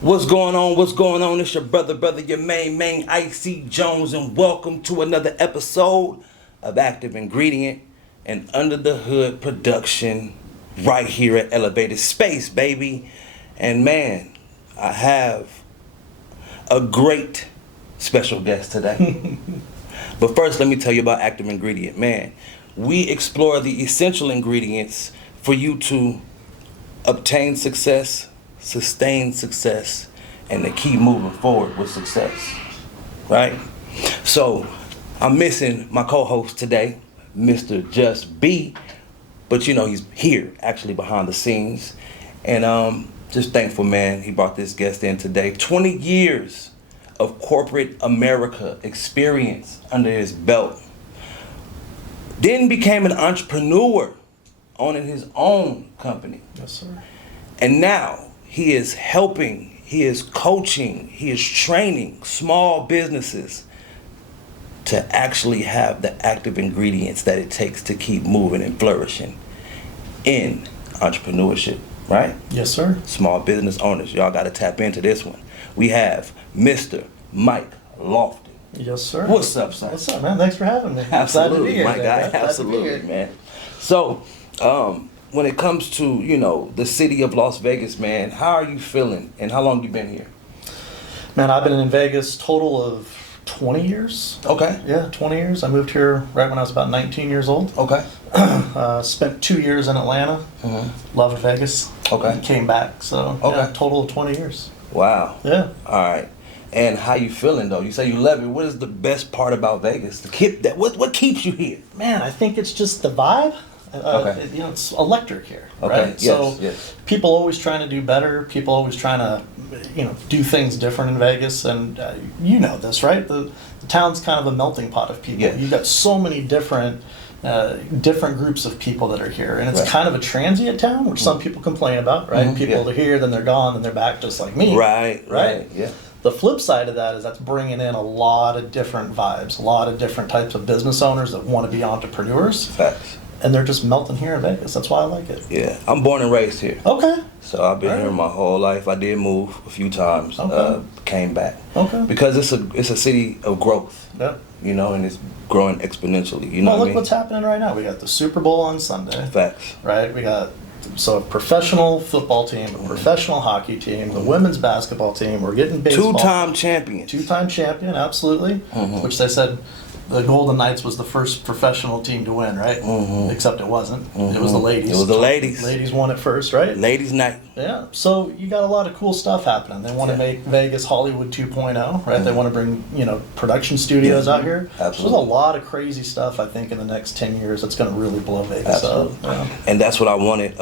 What's going on? What's going on? It's your brother, your main, IC Jonez, and welcome to another episode of Active Ingredient and Under the Hood production right here at Elevated Space, baby. And man, I have a great special guest today. But first, let me tell you about Active Ingredient. Man, we explore the essential ingredients for you to obtain success, sustain success, and to keep moving forward with success, right? So I'm missing my co-host today, Mr. Just B, but you know he's here actually behind the scenes, and just thankful, man. He brought this guest in today. 20 years of corporate America experience under his belt. Then became an entrepreneur, owning his own company. Yes, sir. And now he is helping, he is coaching, he is training small businesses to actually have the active ingredients that it takes to keep moving and flourishing in entrepreneurship, right? Yes, sir. Small business owners, y'all got to tap into this one. We have Mr. Mike Lofton. Yes, sir. What's up, son? What's up, man? Thanks for having me. Absolutely, my guy. Glad to be Absolutely, here. man. So, when it comes to, you know, the city of Las Vegas, man, how are you feeling and how long you been here? Man, I've been in Vegas total of 20 years. Okay. Yeah, 20 years. I moved here right when I was about 19 years old. Okay. Spent 2 years in Atlanta. Mm-hmm. Loved Vegas. Okay. And came back. So, Okay. yeah, total of 20 years. Wow. Yeah. All right. And how you feeling though? You say you love it. What is the best part about Vegas? To keep that. What keeps you here? Man, I think it's just the vibe. Okay. You know, it's electric here, Okay. right? Yes. So Yes. people always trying to do better. People always trying to, you know, do things different in Vegas. And you know this, right? The town's kind of a melting pot of people. Yes. You've got so many different groups of people that are here, and it's Right. kind of a transient town, which some people complain about, right? Mhm. People Yeah. are here, then they're gone, then they're back, just like me. Right. Right. Yeah. The flip side of that is that's bringing in a lot of different vibes, a lot of different types of business owners that want to be entrepreneurs, Facts. and they're just melting here in Vegas. That's why I like it. Yeah. I'm born and raised here. Okay. So I've been All here right. my whole life. I did move a few times. Okay. Came back. Okay. Because it's a city of growth. Yep. You know, and it's growing exponentially. You know Well, what I look mean? what's happening right now. We got the Super Bowl on Sunday, Facts. right? We got a professional football team, a professional hockey team, the women's basketball team. We're getting baseball. Two-time champions. Two-time champion, absolutely. Mhm. Which they said the Golden Knights was the first professional team to win, right? Mhm. Except it wasn't. Mhm. It was the ladies. It was the ladies. Ladies won it first, right? Ladies' night. Yeah. So you got a lot of cool stuff happening. They want to Yeah. make Vegas Hollywood 2.0, right? They want to bring, you know, production studios Yeah. out here. So Absolutely. there's a lot of crazy stuff, I think, in the next 10 years that's going to really blow Vegas up. Absolutely. Yeah. And that's what I wanted.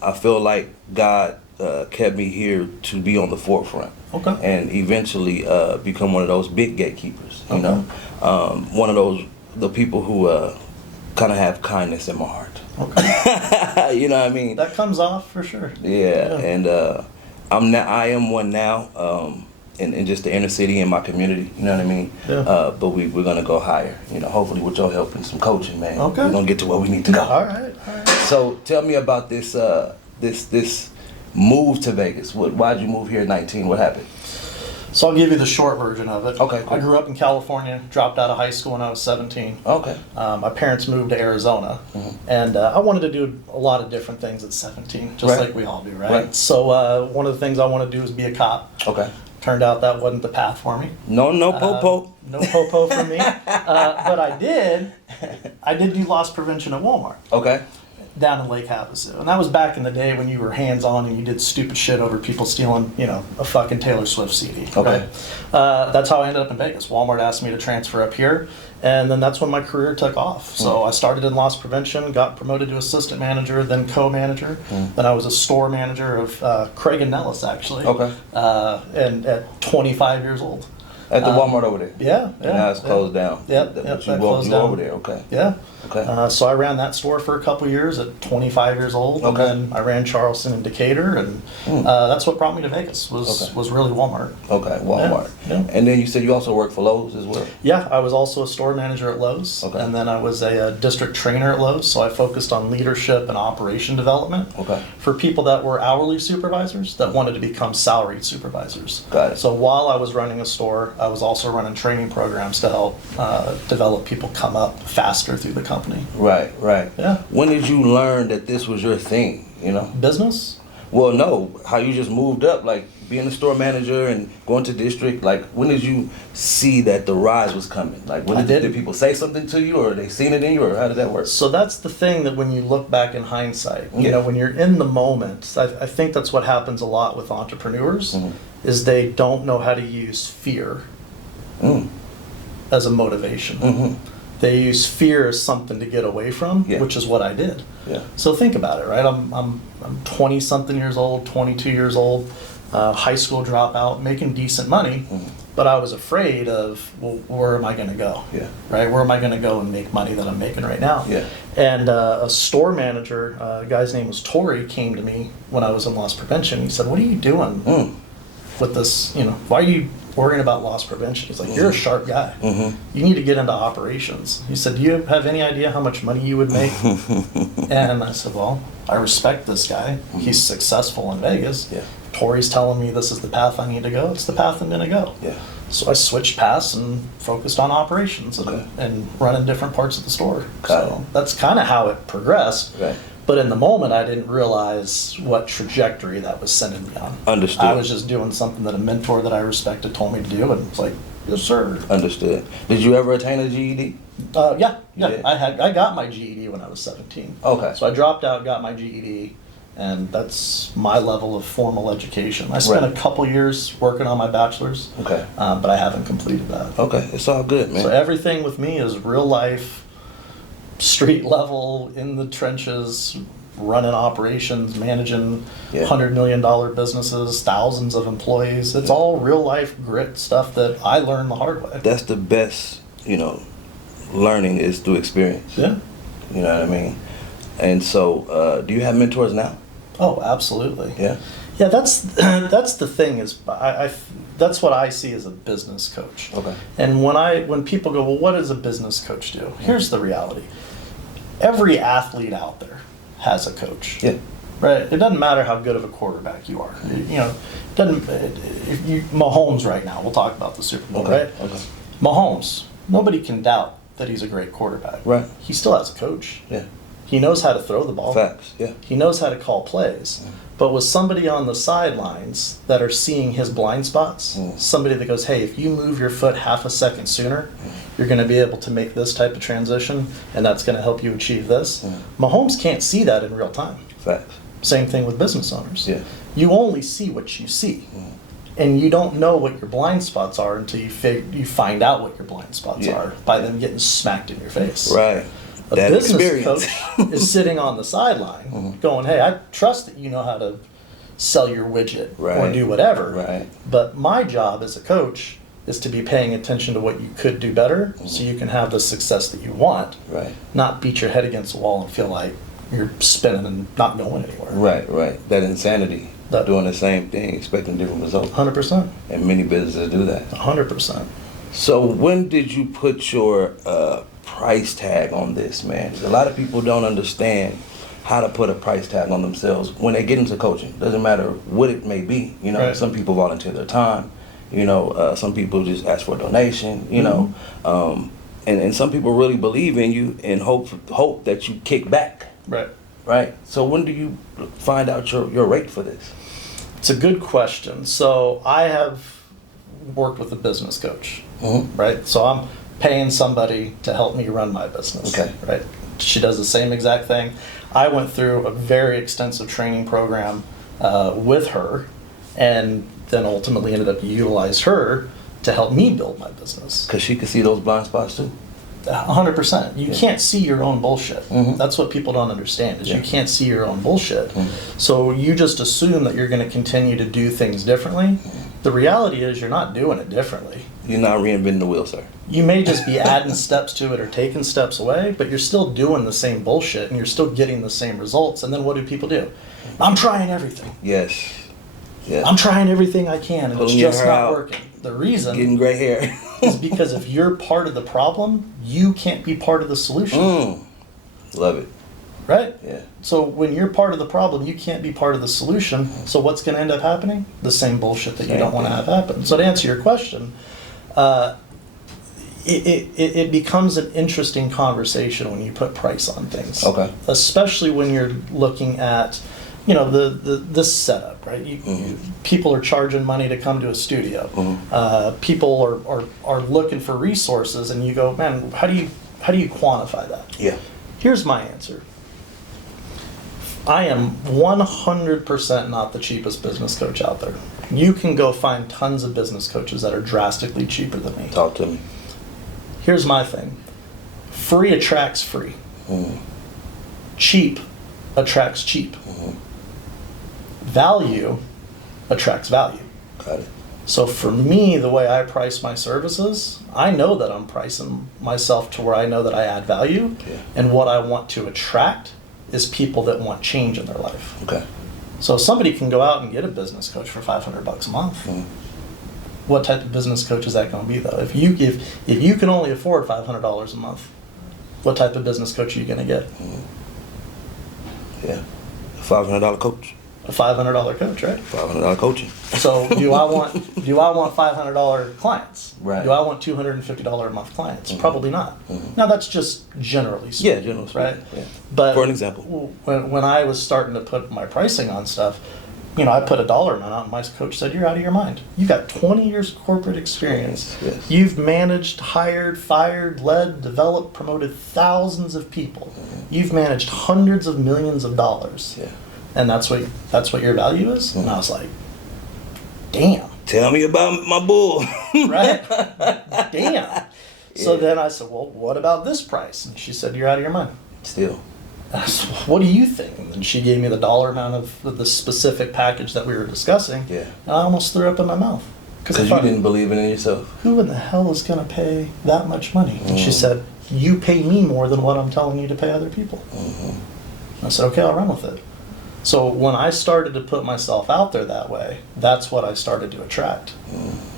I feel like God kept me here to be on the forefront. Okay. And eventually become one of those big gatekeepers. You Okay. know, one of the people who kind of have kindness in my heart. Okay. You know what I mean? That comes off for sure. Yeah. And I am one now. In just the inner city in my community, you know what I mean? Yeah. But we're gonna go higher. You know, hopefully with your help and some coaching, man. Okay. We're gonna get to where we need to go. All right. All right. So tell me about this this move to Vegas. Why'd you move here at 19? What happened? So I'll give you the short version of it. Okay, cool. I grew up in California, dropped out of high school when I was 17. Okay. My parents moved to Arizona, and I wanted to do a lot of different things at 17, just Right. like we all do, right? Right. So one of the things I wanted to do was be a cop. Okay. Turned out that wasn't the path for me. No popo. No popo for me. But I did do loss prevention at Walmart Okay. down in Lake Havasu. And that was back in the day when you were hands-on and you did stupid shit over people stealing, you know, a fucking Taylor Swift CD. Okay. Right? That's how I ended up in Vegas. Walmart asked me to transfer up here, and then that's when my career took off. So I started in loss prevention, got promoted to assistant manager, then co-manager. Then I was a store manager of Craig and Nellis, actually. Okay. And at 25 years old. At the Walmart over there? Yeah. And now it's closed down? Yep, But that you closed down. over there, okay. Yeah. Okay. So I ran that store for a couple years at 25 years old, and Okay. then I ran Charleston and Decatur, and that's what brought me to Vegas. Was really Walmart. Okay, Walmart. Yeah. And then you said you also worked for Lowe's as well? Yeah, I was also a store manager at Lowe's, Okay. and then I was a district trainer at Lowe's. So I focused on leadership and operation development Okay. for people that were hourly supervisors that wanted to become salaried supervisors. Got it. So while I was running a store, I was also running training programs to help develop people come up faster through the company. Right, right. Yeah. When did you learn that this was your thing, you know? Business? Well, no, how you just moved up, like being a store manager and going to district, like when did you see that the rise was coming? Like when did people say something to you, or they seen it in you, or how did that work? So that's the thing, that when you look back in hindsight, you Yeah. know, when you're in the moment, I think that's what happens a lot with entrepreneurs, is they don't know how to use fear as a motivation. They use fear as something to get away from, Yeah. which is what I did. Yeah. So think about it, right? I'm 20 something years old, 22 years old, high school dropout, making decent money, but I was afraid of, well, where am I going to go? Yeah. Right? Where am I going to go and make money that I'm making right now? Yeah. And a store manager, a guy's name was Tori, came to me when I was in loss prevention. He said, "What are you doing with this? You know, why are you worrying about loss prevention?" He's like, "You're a sharp guy. You need to get into operations." He said, "Do you have any idea how much money you would make?" And I said, "Well, I respect this guy. He's successful in Vegas. Yeah. Tori's telling me this is the path I need to go. It's the path I'm going to go." Yeah. So I switched paths and focused on operations and running different parts of the store. Got So that's kind of how it progressed. Right. But in the moment, I didn't realize what trajectory that was sending me on. Understood. I was just doing something that a mentor that I respected told me to do, and it's like, yes, sir. Understood. Did you ever attain a GED? Yeah. did? I got my GED when I was 17. Okay. So I dropped out, got my GED, and that's my level of formal education. I spent Right. a couple years working on my bachelor's, Okay. but I haven't completed that. Okay, it's all good, man. So everything with me is real life, street level, in the trenches, running operations, managing Yeah. $100 million businesses, thousands of employees. It's all real life grit stuff that I learned the hard way. That's the best, learning is through experience. Yeah. You know what I mean? And so, do you have mentors now? Oh, absolutely. Yeah. Yeah, that's the thing is that's what I see as a business coach. Okay. And when people go, well, what does a business coach do? Here's the reality. Every athlete out there has a coach. Yeah. Right. It doesn't matter how good of a quarterback you are. If you Mahomes right now, we'll talk about the Super Bowl, Okay. right? Okay. Mahomes, nobody can doubt that he's a great quarterback. Right. He still has a coach. Yeah. He knows how to throw the ball. Facts. Yeah. He knows how to call plays. But with somebody on the sidelines that are seeing his blind spots, somebody that goes, hey, if you move your foot half a second sooner, you're going to be able to make this type of transition, and that's going to help you achieve this. Mahomes can't see that in real time. Facts. Same thing with business owners. Yeah. You only see what you see. And you don't know what your blind spots are until you find out what your blind spots are by them getting smacked in your face. Right. A That business experience. coach is sitting on the sideline going, hey, I trust that you know how to sell your widget or Right. do whatever. Right. But my job as a coach is to be paying attention to what you could do better so you can have the success that you want, Right. not beat your head against the wall and feel like you're spinning and not going anywhere. Right. Right. That insanity. Doing the same thing, expecting different results. 100%. And many businesses do that. 100%. So when did you put your price tag on this, man? A lot of people don't understand how to put a price tag on themselves when they get into coaching. Doesn't matter what it may be. Right. Some people volunteer their time. Some people just ask for a donation. And some people really believe in you and hope that you kick back. Right. Right. So when do you find out your rate for this? It's a good question. So I have worked with a business coach, right? So I'm paying somebody to help me run my business, Okay. right? She does the same exact thing. I went through a very extensive training program with her, and then ultimately ended up utilized her to help me build my business. Because she can see those blind spots too. 100%. You can't see your own bullshit. That's what people don't understand, is you can't see your own bullshit. So you just assume that you're going to continue to do things differently. The reality is you're not doing it differently. You're not reinventing the wheel, sir. You may just be adding steps to it or taking steps away, but you're still doing the same bullshit and you're still getting the same results. And then what do people do? I'm trying everything. Yes. Yes. I'm trying everything I can, and Pulling it's your just hair not out. working. The reason Getting gray hair. is because if you're part of the problem, you can't be part of the solution. Love it. Right? Yeah. So when you're part of the problem, you can't be part of the solution. So what's going to end up happening? The same bullshit that you don't want to have happen. So to answer your question, it becomes an interesting conversation when you put price on things. Okay. Especially when you're looking at, this setup, right? People are charging money to come to a studio. People are looking for resources, and you go, man, how do you quantify that? Yeah. Here's my answer. I am 100% not the cheapest business coach out there. You can go find tons of business coaches that are drastically cheaper than me. Talk to me. Here's my thing. Free attracts free. Cheap attracts cheap. Value attracts value. Got it. So for me, the way I price my services, I know that I'm pricing myself to where I know that I add value. Yeah. And what I want to attract is people that want change in their life. Okay. So somebody can go out and get a business coach for $500 a month. What type of business coach is that going to be, though? If you can only afford $500 a month, what type of business coach are you going to get? Yeah. A $500 coach. A $500 coach, right? $500 coaching. So do I want $500 clients? Right. Do I want $250 a month clients? Probably not. Now that's just generally speaking. Yeah, generally speaking. Right. Yeah. But For an example. when I was starting to put my pricing on stuff, I put a dollar amount out, and my coach said, "You're out of your mind. You got 20 years of corporate experience. Yes. You've managed, hired, fired, led, developed, promoted thousands of people. You've managed hundreds of millions of dollars. Yeah. And that's what your value is." And I was like, "Damn." Tell me about my bull. Right? Damn. So then I said, "Well, what about this price?" And she said, "You're out of your mind." Still. I said, "What do you think?" And then she gave me the dollar amount of the specific package that we were discussing. Yeah. And I almost threw up in my mouth. Because you didn't believe it in yourself. Who in the hell is going to pay that much money? And she said, "You pay me more than what I'm telling you to pay other people." I said, "Okay, I'll run with it." So when I started to put myself out there that way, that's what I started to attract.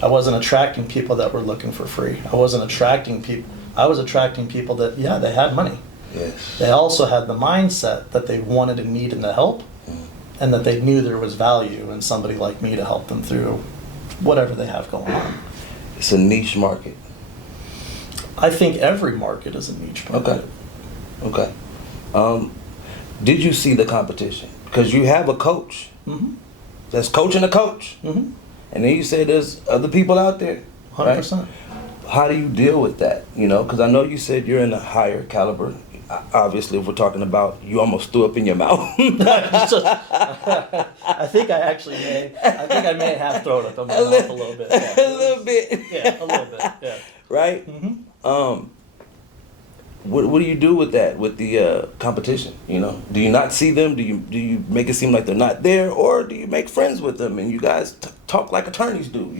I wasn't attracting people that were looking for free. I wasn't attracting people. I was attracting people that, yeah, they had money. Yes. They also had the mindset that they wanted a need and the help, and that they knew there was value in somebody like me to help them through whatever they have going on. It's a niche market. I think every market is a niche market. Okay. Did you see the competition? Because you have a coach that's coaching a coach. And then you say there's other people out there. 100%. Right? How do you deal with that? Because I know you said you're in a higher caliber. Obviously, if we're talking about, you almost threw up in your mouth. I think I may have thrown up in my mouth a little bit. Yeah. A little bit. Yeah, a little bit. Yeah. Right? What do you do with that, with the competition? Do you not see them? Do you make it seem like they're not there, or do you make friends with them and you guys talk like attorneys do?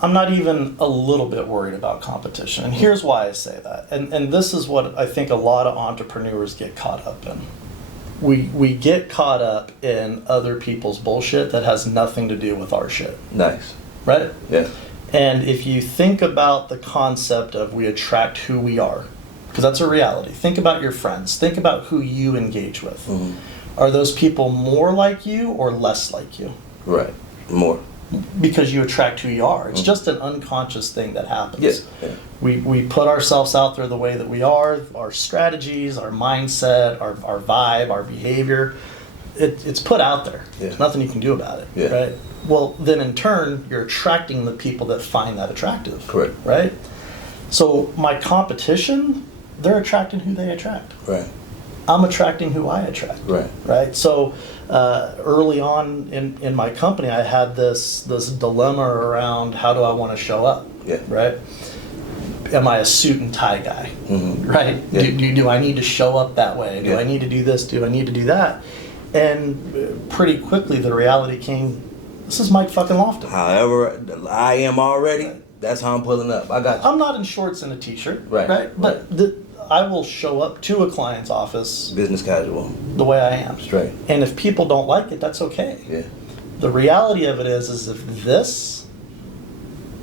I'm not even a little bit worried about competition, and here's why I say that. And this is what I think a lot of entrepreneurs get caught up in. We get caught up in other people's bullshit that has nothing to do with our shit. Nice. Right? Yeah. And if you think about the concept of we attract who we are, because that's a reality. Think about your friends. Think about who you engage with. Are those people more like you or less like you? Right. More. Because you attract who you are. It's just an unconscious thing that happens. Yes. Yeah. We put ourselves out there the way that we are, our strategies, our mindset, our vibe, our behavior. It's put out there. Yeah. There's nothing you can do about it. Yeah. Right? Well, then in turn, you're attracting the people that find that attractive. Correct. Right? So my competition, they're attracting who they attract. Right. I'm attracting who I attract. Right. Right. So early on in my company, I had this dilemma around how do I want to show up. Yeah. Right. Am I a suit and tie guy? Right. Yeah. Do I need to show up that way? Do Yeah. I need to do this? Do I need to do that? And pretty quickly the reality came. This is Mike fucking Lofton. However, I am already. That's how I'm pulling up. I got you. I'm not in shorts and a t-shirt, Right, right? But I will show up to a client's office Business casual. the way I am. Straight. And if people don't like it, that's okay. Yeah. The reality of it is if this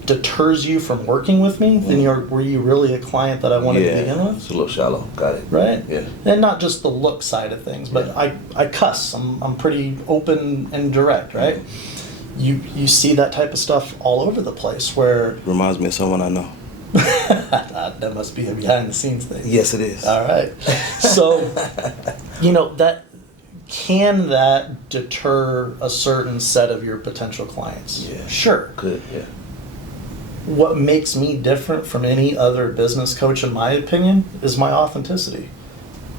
deters you from working with me, then were you really a client that I wanted to begin with? It's a little shallow. Got it. Right? Yeah. And not just the look side of things, but I cuss. I'm pretty open and direct, right? You see that type of stuff all over the place where Reminds me of someone I know. that must be a behind the scenes thing. Yes, it is. All right. So, can that deter a certain set of your potential clients? Yeah. Sure. Good. Yeah. What makes me different from any other business coach, in my opinion, is my authenticity.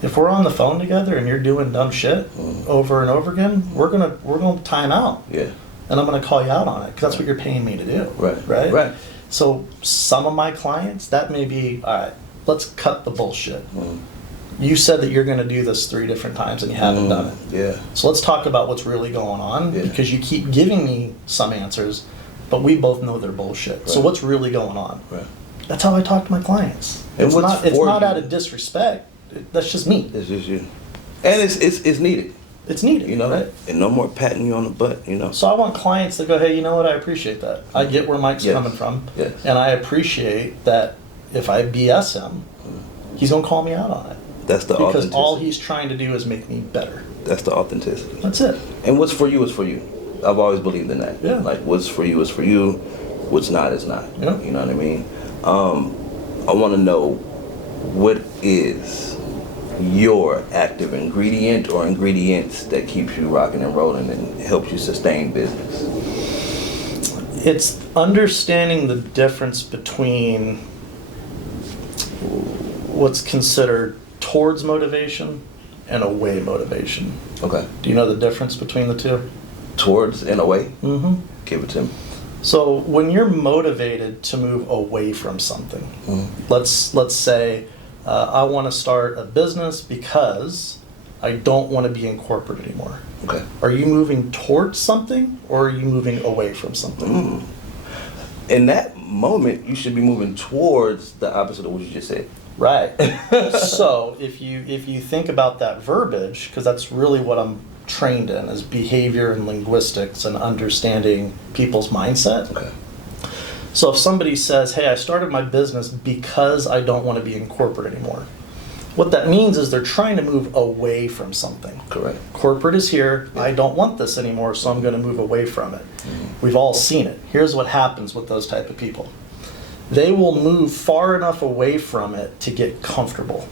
If we're on the phone together and you're doing dumb shit over and over again, we're gonna time out. Yeah. And I'm gonna call you out on it because that's what you're paying me to do. Right. Right. So some of my clients, that may be, all right, let's cut the bullshit. You said that you're going to do this 3 different times and you haven't done it. Yeah. So let's talk about what's really going on because you keep giving me some answers, but we both know they're bullshit. Right. So what's really going on? Right. That's how I talk to my clients. And It's not out of disrespect. That's just me. It's just you. And it's needed. It's needed, right? And no more patting you on the butt, So I want clients that go, hey, you know what? I appreciate that. I get where Mike's coming from. Yes. And I appreciate that if I BS him, he's going to call me out on it. That's the authenticity. Because all he's trying to do is make me better. That's the authenticity. That's it. And what's for you is for you. I've always believed in that. Yeah. Like what's for you is for you. What's not is not. Yeah. You know what I mean? I want to know what is your active ingredient or ingredients that keeps you rocking and rolling and helps you sustain business? It's understanding the difference between what's considered towards motivation and away motivation. Okay. Do you know the difference between the two? Towards and away? Mm-hmm. Give it to me. So when you're motivated to move away from something, let's say I want to start a business because I don't want to be in corporate anymore. Okay. Are you moving towards something or are you moving away from something? In that moment, you should be moving towards the opposite of what you just said. Right. So if you think about that verbiage, because that's really what I'm trained in, is behavior and linguistics and understanding people's mindset. Okay. So if somebody says, hey, I started my business because I don't want to be in corporate anymore, what that means is they're trying to move away from something. Correct. Corporate is here. I don't want this anymore, so I'm going to move away from it. We've all seen it. Here's what happens with those type of people. They will move far enough away from it to get comfortable.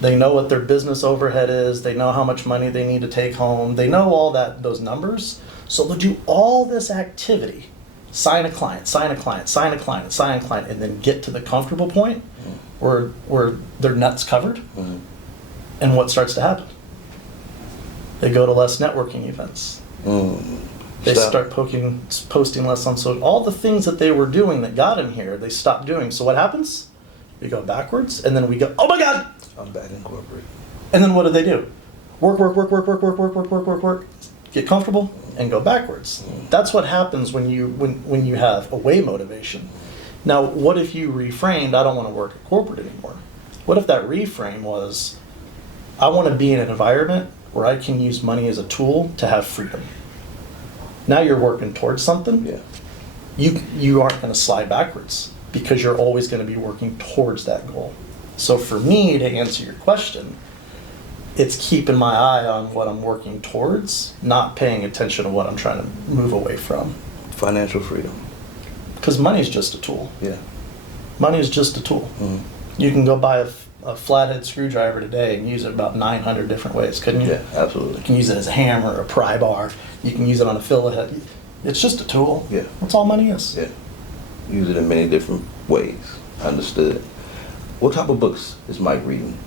They know what their business overhead is. They know how much money they need to take home. They know all those numbers. So they'll do all this activity, sign a client, sign a client, sign a client, sign a client, and then get to the comfortable point where their nut's covered. And what starts to happen? They go to less networking events. They start posting less on social. All the things that they were doing that got them here, they stopped doing. So what happens? We go backwards, and then we go, oh my God! I'm back in corporate. And then what do? Work. Get comfortable and go backwards. That's what happens when you have away motivation. Now, what if you reframed, I don't want to work at corporate anymore? What if that reframe was, I want to be in an environment where I can use money as a tool to have freedom? Now you're working towards something. Yeah. You aren't going to slide backwards because you're always going to be working towards that goal. So for me, to answer your question, it's keeping my eye on what I'm working towards, not paying attention to what I'm trying to move away from. Financial freedom. Because money's just a tool. Yeah. Money is just a tool. You can go buy a flathead screwdriver today and use it about 900 different ways, couldn't you? Yeah, absolutely. You can use it as a hammer, a pry bar. You can use it on a fillet head. It's just a tool. Yeah. That's all money is. Yeah. Use it in many different ways. Understood. What type of books is Mike reading?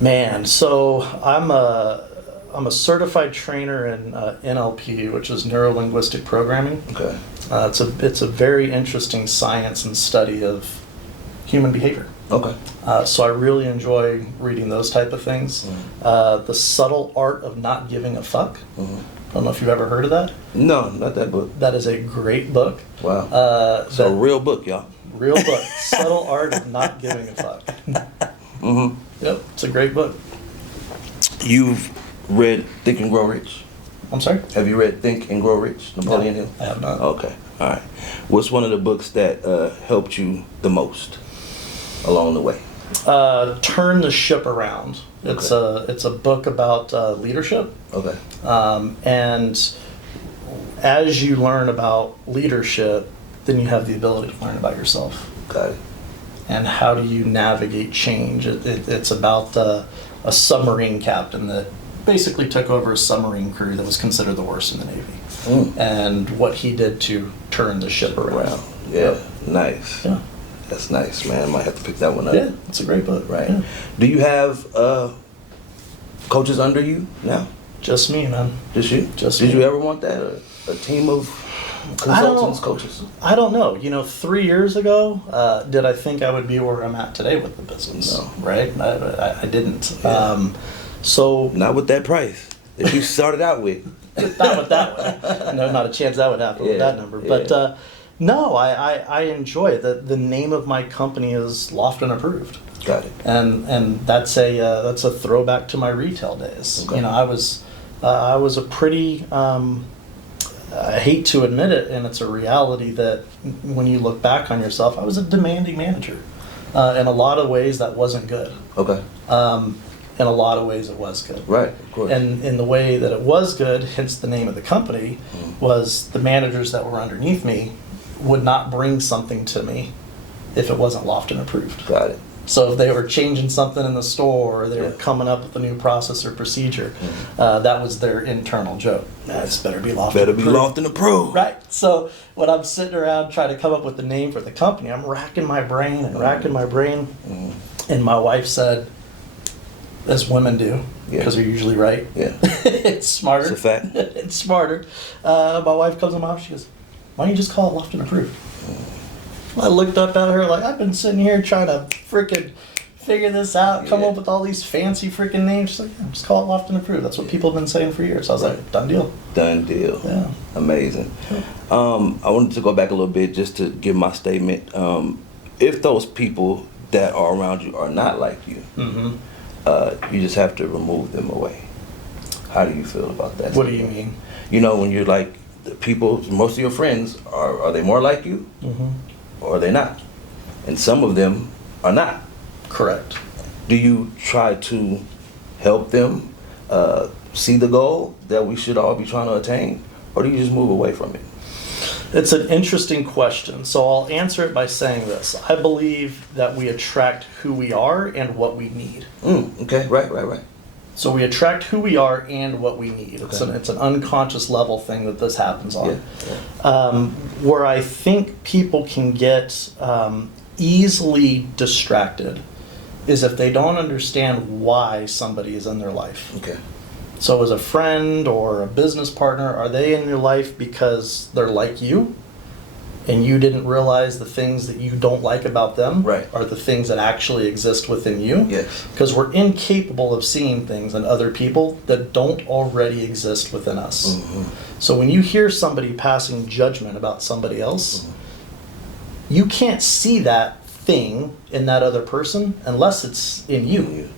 Man, so I'm a certified trainer in NLP, which is neuro-linguistic programming. Okay. It's a very interesting science and study of human behavior. Okay. So I really enjoy reading those type of things. The subtle art of not giving a fuck. I don't know if you've ever heard of that. No, not that book. That is a great book. Wow. So real book, y'all. Real book. Subtle Art of Not Giving a Fuck. Mm-hmm. Yep, it's a great book. You've read Think and Grow Rich? I'm sorry? Have you read Think and Grow Rich, Napoleon Hill? I have not. Okay, all right. What's one of the books that helped you the most along the way? Turn the Ship Around. It's a book about leadership. Okay. And as you learn about leadership, then you have the ability to learn about yourself. Got it. And how do you navigate change? It's about a submarine captain that basically took over a submarine crew that was considered the worst in the Navy. And what he did to turn the ship around. Yeah, nice. Yeah. That's nice, man. I might have to pick that one up. Yeah, it's a great book. Right. Yeah. Do you have coaches under you now? Just me, man. Just you? Just Did me. you ever want that? A team of consultants, coaches? I don't know. 3 years ago, did I think I would be where I'm at today with the business? No. Right? I didn't. Yeah. So Not with that price that you started out with. not with that one. No, not a chance that would happen with that number. Yeah. But no, I enjoy it. The name of my company is Lofton Approved. Got it. And that's a throwback to my retail days. Okay. I was a pretty I hate to admit it, and it's a reality that when you look back on yourself, I was a demanding manager. In a lot of ways, that wasn't good. Okay. In a lot of ways, it was good. Right, of course. And in the way that it was good, hence the name of the company, was the managers that were underneath me would not bring something to me if it wasn't Lofton approved. Got it. So if they were changing something in the store, or they were Yeah. coming up with a new process or procedure, that was their internal joke. That's better be Lofton Better be approved. Lofton approved. Right. So when I'm sitting around trying to come up with the name for the company, I'm racking my brain and racking my brain. And my wife said, as women do, because they're usually right. Yeah. It's smarter. It's a fact. It's smarter. My wife comes in my house, she goes, why don't you just call it Lofton Approved? I looked up at her like, I've been sitting here trying to freaking figure this out, come up with all these fancy freaking names. She's like, yeah, just call it Lofton Approved. That's what people have been saying for years. I was like, done deal. Done deal. Yeah. Amazing. I wanted to go back a little bit just to give my statement. If those people that are around you are not like you, you just have to remove them away. How do you feel about that? What do you mean? When you're like, the people, most of your friends, are they more like you? Or are they not? And some of them are not. Correct. Do you try to help them see the goal that we should all be trying to attain? Or do you just move away from it? It's an interesting question. So I'll answer it by saying this. I believe that we attract who we are and what we need. Okay, right. So we attract who we are and what we need. It's an unconscious level thing that this happens on. Where I think people can get easily distracted is if they don't understand why somebody is in their life. Okay. So as a friend or a business partner, are they in your life because they're like you? And you didn't realize the things that you don't like about them are the things that actually exist within you? Yes. Because we're incapable of seeing things in other people that don't already exist within us. So when you hear somebody passing judgment about somebody else, you can't see that thing in that other person unless it's in you.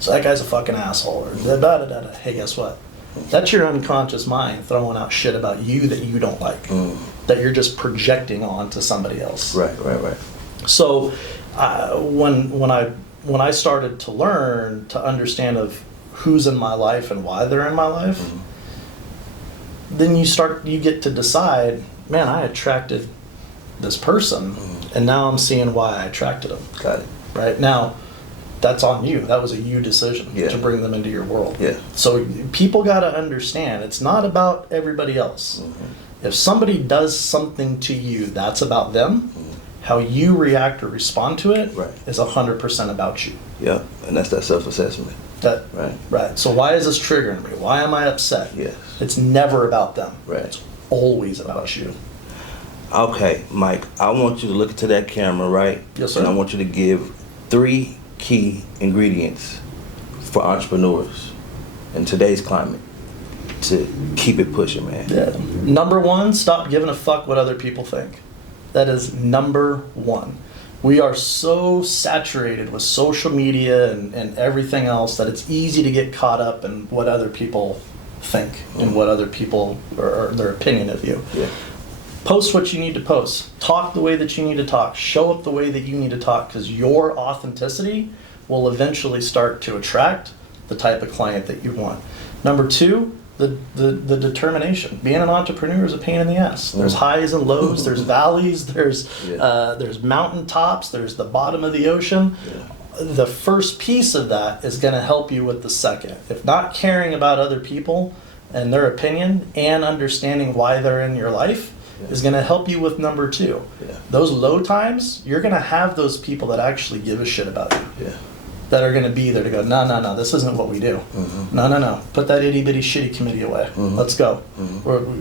So that guy's a fucking asshole, or da-da-da-da. Hey, guess what? That's your unconscious mind throwing out shit about you that you don't like, that you're just projecting onto somebody else. Right. So when I started to learn to understand of who's in my life and why they're in my life, then you get to decide, man, I attracted this person, and now I'm seeing why I attracted them. Got it. Right now, that's on you. That was a you decision to bring them into your world. Yeah. So people got to understand, it's not about everybody else. If somebody does something to you, that's about them. How you react or respond to it is 100% about you. Yeah, and that's that self-assessment. Right. So why is this triggering me? Why am I upset? Yes. It's never about them. Right. It's always about you. Okay, Mike, I want you to look into that camera, right? Yes, sir. And I want you to give 3 key ingredients for entrepreneurs in today's climate. to keep it pushing, man? Yeah. Number one, stop giving a fuck what other people think. That is number one. We are so saturated with social media and everything else that it's easy to get caught up in what other people think and what other people or their opinion of you. Yeah. Post what you need to post. Talk the way that you need to talk. Show up the way that you need to talk, because your authenticity will eventually start to attract the type of client that you want. Number two, the determination. Being an entrepreneur is a pain in the ass. There's highs and lows, there's valleys, there's mountaintops, there's the bottom of the ocean. Yeah. The first piece of that is going to help you with the second. If not caring about other people and their opinion and understanding why they're in your life is going to help you with number two. Yeah. Those low times, you're going to have those people that actually give a shit about you. Yeah. That are going to be there to go, no, this isn't what we do. No. Put that itty bitty shitty committee away. Let's go.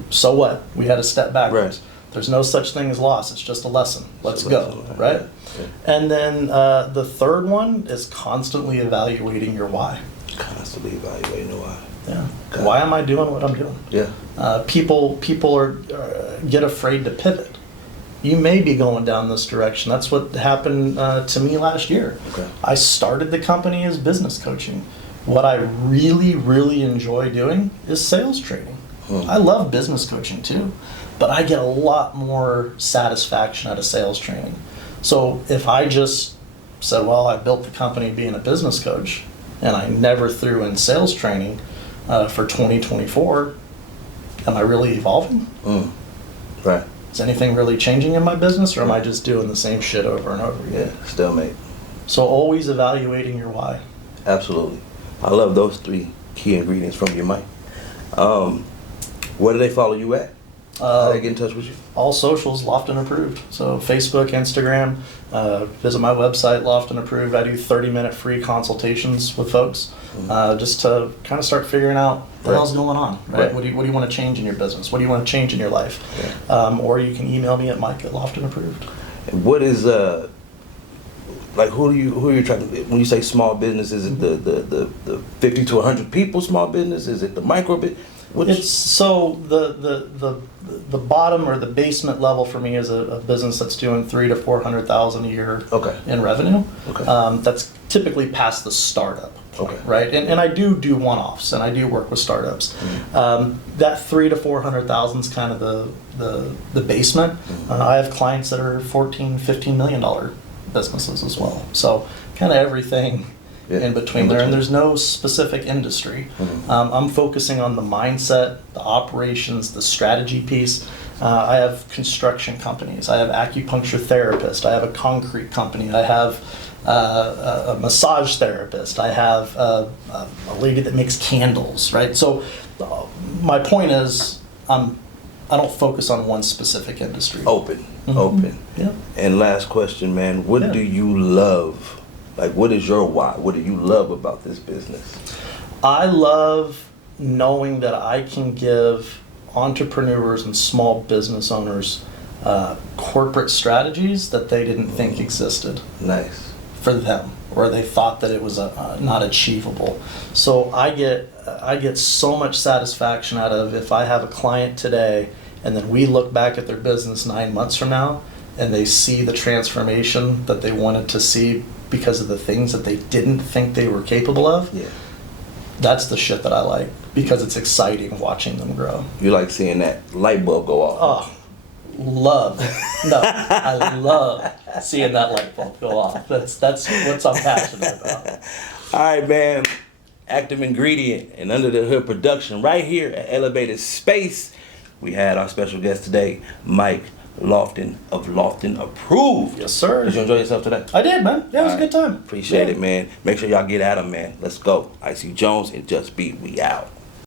So what? We had to step backwards. Right. There's no such thing as loss. It's just a lesson. Let's go. Lesson, right? Yeah. And then the third one is constantly evaluating your why. Constantly evaluating the why. Yeah. Why am I doing what I'm doing? Yeah. People are get afraid to pivot. You may be going down this direction. That's what happened to me last year. Okay. I started the company as business coaching. What I really, really enjoy doing is sales training. I love business coaching too, but I get a lot more satisfaction out of sales training. So if I just said, well, I built the company being a business coach, and I never threw in sales training for 2024, am I really evolving? Right. Is anything really changing in my business, or am I just doing the same shit over and over again? Yeah, stalemate. So always evaluating your why. Absolutely. I love those three key ingredients from your mic. Where do they follow you at? How do they get in touch with you? All socials, Lofton approved. So Facebook, Instagram, visit my website, Lofton approved. I do 30-minute free consultations with folks just to kind of start figuring out what hell's going on, right? What do you want to change in your business? What do you want to change in your life? Yeah. Or you can email me at mike@loftonapproved. And what is like who are you trying to, when you say small business, is it the 50 to 100 people small business? Is it the micro bit? It's so the bottom or the basement level for me is a business that's doing $300,000 to $400,000 a year in revenue. Okay. That's typically past the startup point, Okay. right? And I do one-offs, and I do work with startups. That $300,000 to $400,000 is kind of the basement. I have clients that are $14, $15 million businesses as well. So kind of everything. In between there, and there's no specific industry. I'm focusing on the mindset, the operations, the strategy piece. I have construction companies. I have acupuncture therapists. I have a concrete company. I have a massage therapist. I have a lady that makes candles, right? So my point is, I don't focus on one specific industry. Open. Yeah. And last question, man. What do you love? Like, what is your why? What do you love about this business? I love knowing that I can give entrepreneurs and small business owners corporate strategies that they didn't think existed. Nice. For them, or they thought that it was not achievable. So I get so much satisfaction out of if I have a client today and then we look back at their business 9 months from now and they see the transformation that they wanted to see because of the things that they didn't think they were capable of. Yeah. That's the shit that I like, because it's exciting watching them grow. You like seeing that light bulb go off? Oh, I love seeing that light bulb go off. That's what I'm passionate about. All right, man. Active Ingredient and Under the Hood production right here at Elevated Space. We had our special guest today, Mike Lofton of Lofton Approved. Yes, sir. Did you enjoy yourself today? I did, man. Yeah, it was a good time. Appreciate it, man. Make sure y'all get at him, man. Let's go. IC Jonez and Just Be. We out.